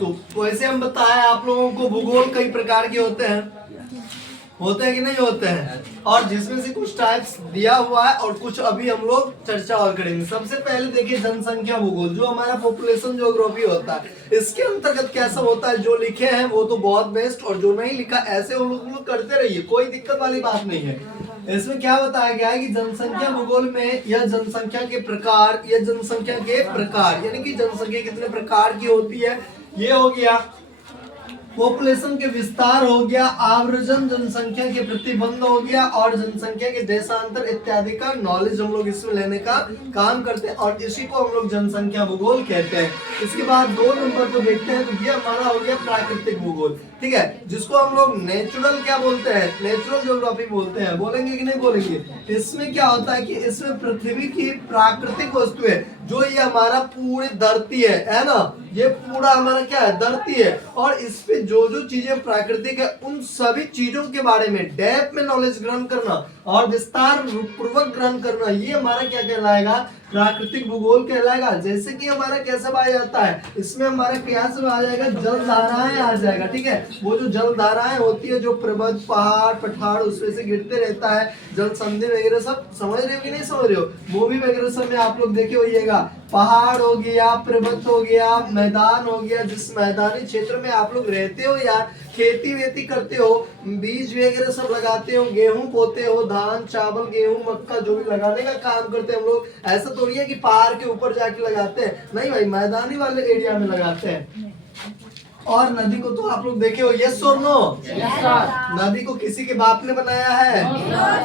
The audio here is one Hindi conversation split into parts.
इसको। वैसे हम बताएं आप लोगों को भूगोल कई प्रकार के होते हैं कि नहीं होते हैं, और जिसमें से कुछ टाइप्स दिया हुआ है और कुछ अभी हम लोग चर्चा और करेंगे। सबसे पहले देखिए जनसंख्या भूगोल, जो हमारा पॉपुलेशन ज्योग्राफी होता है, इसके अंतर्गत कैसा होता है। जो लिखे हैं वो तो बहुत बेस्ट, और जो नहीं लिखा ऐसे वो लोग करते रहिए, कोई दिक्कत वाली बात नहीं है। इसमें क्या बताया गया है कि जनसंख्या भूगोल में यह जनसंख्या के प्रकार, यानी कि जनसंख्या कितने प्रकार की होती है, ये हो गया। पॉपुलेशन के विस्तार हो गया, आवर्जन जनसंख्या के प्रतिबंध हो गया, और जनसंख्या के देशांतर इत्यादि का नॉलेज हम लोग इसमें लेने का काम करते हैं, और इसी को हम लोग जनसंख्या भूगोल कहते हैं। इसके बाद 2 नंबर को देखते हैं, तो ये हमारा हो गया प्राकृतिक भूगोल, ठीक है, जिसको हम लोग नेचुरल क्या बोलते हैं, नेचुरल ज्योग्राफी बोलते हैं। बोलेंगे कि नहीं बोलेंगे। इसमें क्या होता है कि इसमें पृथ्वी की प्राकृतिक वस्तुएं, जो ये हमारा पूरी धरती है ना, ये पूरा हमारा क्या है, धरती है, और इस पे जो जो चीजें प्राकृतिक है उन सभी चीजों के बारे में डेप्थ में नॉलेज ग्रहण करना और विस्तार पूर्वक ग्रहण करना, ये हमारा क्या कहलाएगा, प्राकृतिक भूगोल कहलाएगा। जैसे कि हमारा कैसे पाया जाता है, इसमें हमारा क्या सब आ जाएगा, जल धाराएं आ जाएगा, ठीक है। वो जो जल धाराएं होती है, जो पर्वत पहाड़ पठार उसमें से गिरते रहता है, जल संधि वगैरह सब समझ रहे हो कि नहीं समझ रहे हो। मूवी वगैरह सब में आप लोग देखे होइएगा, पहाड़ हो गया, पर्वत हो गया, मैदान हो गया, जिस मैदानी क्षेत्र में आप लोग रहते हो यार, खेती वेती करते हो, बीज वगैरह सब लगाते हो, गेहूं बोते हो, धान चावल गेहूं मक्का जो भी लगाने का काम करते हैं हम लोग, ऐसा थोड़ी है कि पहाड़ के ऊपर जाके लगाते हैं, नहीं भाई, मैदानी वाले एरिया में लगाते हैं। और नदी को तो आप लोग देखे हो, यस और नो। नदी को किसी के बाप ने बनाया है,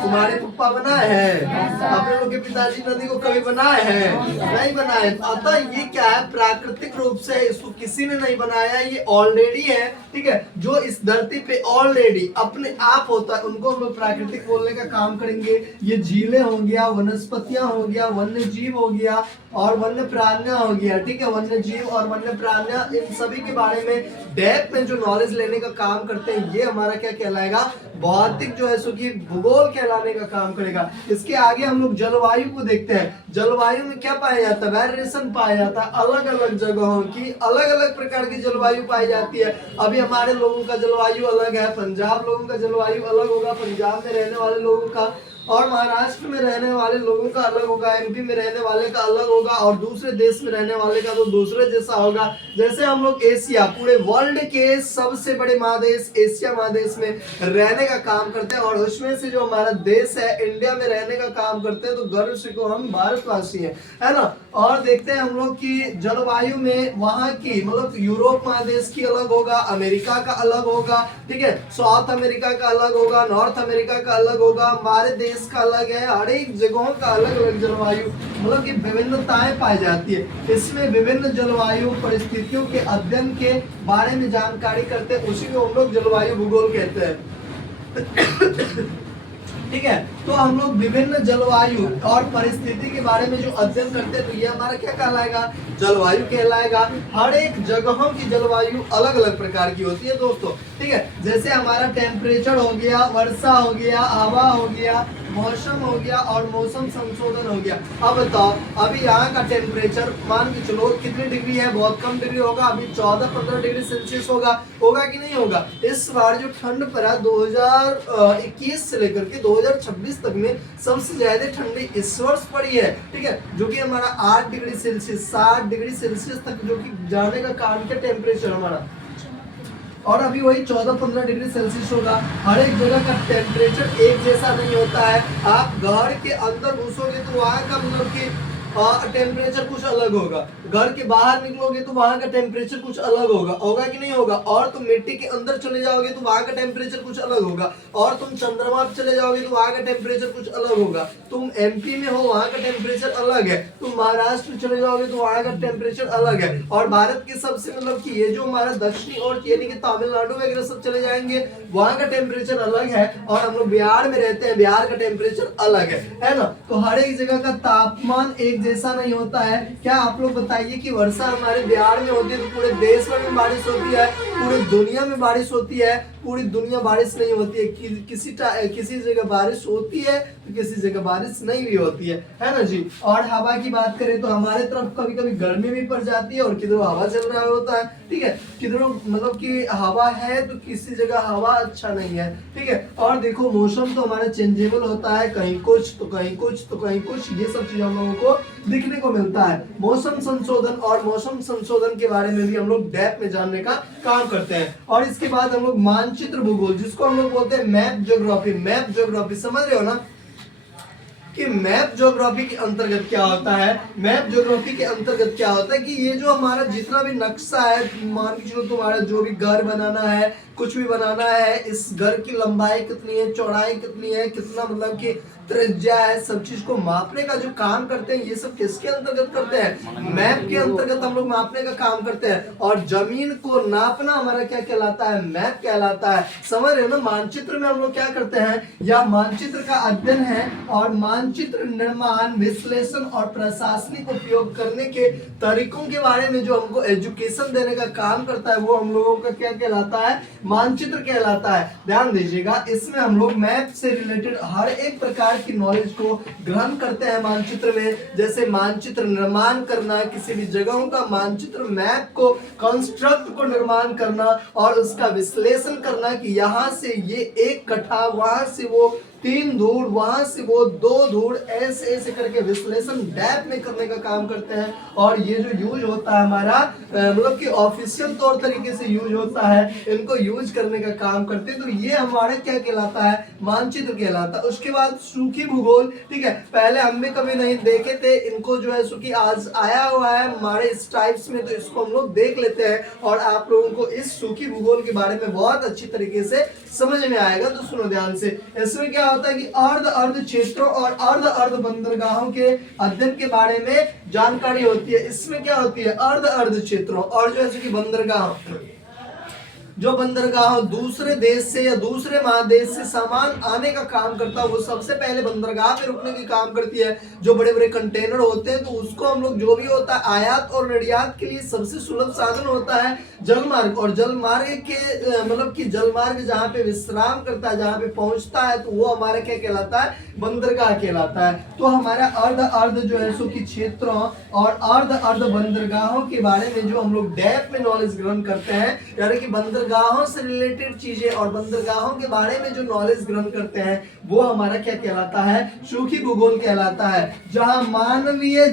तुम्हारे पप्पा बनाए हैं, अपने लोग के पिताजी नदी को कभी बनाए हैं, नहीं बनाए। अतः ये क्या है, प्राकृतिक रूप से इसको किसी ने नहीं बनाया, ये ऑलरेडी है, ठीक है, जो इस धरती पे ऑलरेडी अपने आप होता है, उनको हम लोग प्राकृतिक बोलने का काम करेंगे। ये झीलें हो गया, वनस्पतियां हो गया, वन्य जीव हो गया, और वन्य प्राणियां हो गया, ठीक है, वन्य जीव और वन्य प्राणियां, इन सभी के बारे में डेप्थ में जो नॉलेज लेने का काम करते हैं, ये हमारा क्या कहलाएगा, भौतिक जो है सो कि भूगोल कहलाने का काम करेगा। इसके आगे हम लोग जलवायु को देखते हैं। जलवायु में क्या पाया जाता है, वेरिएशन पाया जाता है, अलग अलग जगहों की अलग अलग प्रकार की जलवायु पाई जाती है। अभी हमारे लोगों का जलवायु अलग है, पंजाब लोगों का जलवायु अलग होगा, पंजाब में रहने वाले लोगों का, और महाराष्ट्र में रहने वाले लोगों का अलग होगा, एमपी में रहने वाले का अलग होगा, और दूसरे देश में रहने वाले का तो दूसरे जैसा होगा। जैसे हम लोग एशिया, पूरे वर्ल्ड के सबसे बड़े महादेश एशिया महादेश में रहने का काम करते हैं, और उसमें से जो हमारा देश है इंडिया में रहने का काम करते हैं, तो गर्व से को हम भारतवासी हैं, है ना। और देखते हैं हम लोग की जलवायु में वहां की, मतलब यूरोप महादेश की अलग होगा, अमेरिका का अलग होगा, ठीक है, साउथ अमेरिका का अलग होगा, नॉर्थ अमेरिका का अलग होगा, हमारे देश का अलग है, हर एक जगहों का अलग अलग जलवायु, मतलब कि विभिन्नताएं पाई जाती है। इसमें विभिन्न जलवायु परिस्थितियों के अध्ययन के बारे में जानकारी करते हैं, उसी को हम लोग जलवायु भूगोल कहते हैं। ठीक है, तो हम लोग विभिन्न जलवायु और परिस्थिति के बारे में जो अध्ययन करते हैं, तो ये हमारा क्या कहलाएगा, जलवायु कहलाएगा। हर एक जगहों की जलवायु अलग अलग प्रकार की होती है दोस्तों, ठीक है। जैसे हमारा टेम्परेचर हो गया, वर्षा हो गया, हवा हो गया, मौसम हो गया, और मौसम संशोधन हो गया। अब बताओ, अभी यहाँ का टेम्परेचर मान के चलो कितनी डिग्री है, बहुत कम डिग्री होगा, अभी 14-15 डिग्री सेल्सियस होगा कि नहीं होगा। इस बार जो ठंड पड़ा 2021 से लेकर के 2026 तक में सबसे ज्यादा ठंडी इस वर्ष पड़ी है, ठीक है, जो कि हमारा 8 डिग्री सेल्सियस 7 डिग्री सेल्सियस तक जो कि जाने का कारण क्या, टेम्परेचर हमारा, और अभी वही 14-15 डिग्री सेल्सियस होगा। हर एक जगह का टेम्परेचर एक जैसा नहीं होता है। आप घर के अंदर घुसोगे तो वहाँ का मतलब कि टेम्परेचर कुछ अलग होगा, घर के बाहर निकलोगे तो वहाँ का टेम्परेचर कुछ अलग होगा कि नहीं होगा। और तुम मिट्टी के अंदर चले जाओगे तो वहाँ का टेम्परेचर कुछ अलग होगा, और तुम चंद्रमा पर चले जाओगे तो वहाँ का टेम्परेचर कुछ अलग होगा। तुम एमपी में हो, वहाँ का टेम्परेचर अलग है, तुम महाराष्ट्र में चले जाओगे तो वहाँ का टेम्परेचर अलग है। और भारत के सबसे मतलब कि ये जो हमारा दक्षिणी और यानी कि तमिलनाडु वगैरह सब चले जाएंगे, वहाँ का टेम्परेचर अलग है। और हम लोग बिहार में रहते हैं, बिहार का टेम्परेचर अलग है ना। तो हर एक जगह का तापमान एक जैसा नहीं होता है। क्या आप लोग बताइए कि वर्षा हमारे बिहार में होती है तो पूरे देश में भी बारिश होती है, पूरी दुनिया में बारिश होती है? पूरी दुनिया बारिश नहीं होती है, किसी जगह बारिश होती है तो किसी जगह बारिश नहीं भी होती है ना जी। और हवा की बात करें तो हमारे तरफ कभी कभी गर्मी भी पड़ जाती है और किधरों हवा चल रहा होता है, ठीक है, किधरों मतलब कि हवा है तो किसी जगह हवा अच्छा नहीं है, ठीक है। और देखो मौसम तो हमारा चेंजेबल होता है, कहीं कुछ तो कहीं कुछ तो कहीं कुछ, ये सब चीज हम लोगों को दिखने को मिलता है। मौसम संशोधन, और मौसम संशोधन के बारे में भी हम लोग डेप्थ में जानने का काम करते हैं। और इसके बाद हम लोग मानचित्र भूगोल, जिसको हम लोग बोलते हैं मैप ज्योग्राफी। मैप ज्योग्राफी समझ रहे हो ना कि मैप ज्योग्राफी के अंतर्गत क्या होता है? मैप ज्योग्राफी के अंतर्गत क्या होता है कि ये जो हमारा जितना भी नक्शा है, मान के चलो तुम्हारा जो भी घर बनाना है, कुछ भी बनाना है, इस घर की लंबाई कितनी है, चौड़ाई कितनी है, कितना मतलब कि त्रिज्या है, सब चीज को मापने का जो काम करते हैं, ये सब किसके अंतर्गत करते हैं? मैप के अंतर्गत हम लोग मापने का काम करते हैं। और जमीन को नापना हमारा क्या कहलाता है? मैप कहलाता है। समझ रहे हो ना? मानचित्र में हम लोग क्या करते हैं, या मानचित्र का अध्ययन है और मानचित्र निर्माण, विश्लेषण और प्रशासनिक उपयोग करने के तरीकों के बारे में जो हमको एजुकेशन देने का काम करता है, वो हम लोगों का क्या कहलाता है? मानचित्र कहलाता है। ध्यान दीजिएगा, इसमें हम लोग मैप से रिलेटेड हर एक प्रकार की नॉलेज को ग्रहण करते हैं मानचित्र में। जैसे मानचित्र निर्माण करना, किसी भी जगहों का मानचित्र, मैप को कंस्ट्रक्ट को निर्माण करना और उसका विश्लेषण करना कि यहाँ से ये 1 कट्ठा, वहां से वो 3 धूड़, वहां से वो 2 धूड़, ऐसे ऐसे करके विश्लेषण डेप्थ में करने का काम करते हैं। और ये जो यूज होता है हमारा मतलब कि ऑफिशियल तौर तरीके से यूज होता है, इनको यूज करने का काम करते हैं। तो ये हमारे क्या कहलाता है? मानचित्र कहलाता है। उसके बाद सूखी भूगोल, ठीक है, पहले हम भी कभी नहीं देखे थे इनको, जो है सूखी आज आया हुआ है हमारे इस टाइप्स में, तो इसको हम लोग देख लेते हैं और आप लोगों को इस सूखी भूगोल के बारे में बहुत अच्छी तरीके से समझ में आएगा। तो सुनो ध्यान से, इसमें क्या होता है कि अर्ध क्षेत्रों और अर्ध बंदरगाहों के अध्ययन के बारे में जानकारी होती है। इसमें क्या होती है? अर्ध क्षेत्रों और जो है कि बंदरगाह, जो बंदरगाह दूसरे देश से या दूसरे महादेश से सामान आने का काम करता है, वो सबसे पहले बंदरगाह पे रुकने की काम करती है। जो बड़े बड़े कंटेनर होते हैं तो उसको हम लोग जो भी होता है आयात और निर्यात के लिए सबसे सुलभ साधन होता है जलमार्ग। और जलमार्ग के मतलब कि जलमार्ग जहाँ पे विश्राम करता है, जहाँ पे पहुंचता है, तो वो हमारा क्या कहलाता है? बंदरगाह कहलाता है। तो हमारा अर्ध जो है सो कि क्षेत्रों और अर्ध बंदरगाहों के बारे में जो हम लोग डेप्थ में नॉलेज ग्रहण करते हैं, यानी कि बंदरगाहों से रिलेटेड चीजें और बंदरगाहों के बारे में जो नॉलेज ग्रहण करते हैं, वो हमारा क्या कहलाता है? सूखी भूगोल कहलाता है। जहां मानवीय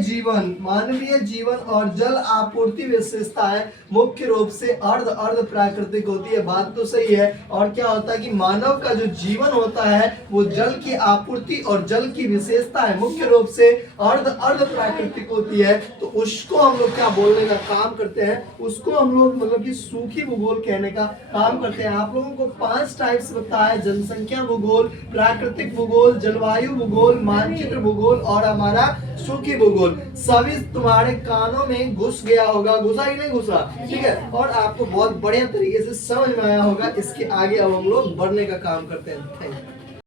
जीवन और जल आपूर्ति विशेषताएं मुख्य रूप से अर्ध प्राकृतिक होती है। बात तो सही है। और क्या होता है कि मानव का जो जीवन होता है वो जल की आपूर्ति और जल की विशेषताएं मुख्य रूप से अर्ध प्राकृतिक होती है। तो उसको हम लोग क्या बोलने का काम करते हैं? उसको हम लोग मतलब कि सूखी भूगोल कहने का काम करते हैं। आप लोगों को 5 टाइप्स बताया: जनसंख्या भूगोल, प्राकृतिक भूगोल, जलवायु भूगोल, मानचित्र भूगोल और हमारा सूखी भूगोल। सभी तुम्हारे कानों में घुस गया होगा, घुसा ही नहीं घुसा, ठीक है, और आपको बहुत बढ़िया तरीके से समझ में आया होगा। इसके आगे अब हम लोग बढ़ने का काम करते हैं। Thank you.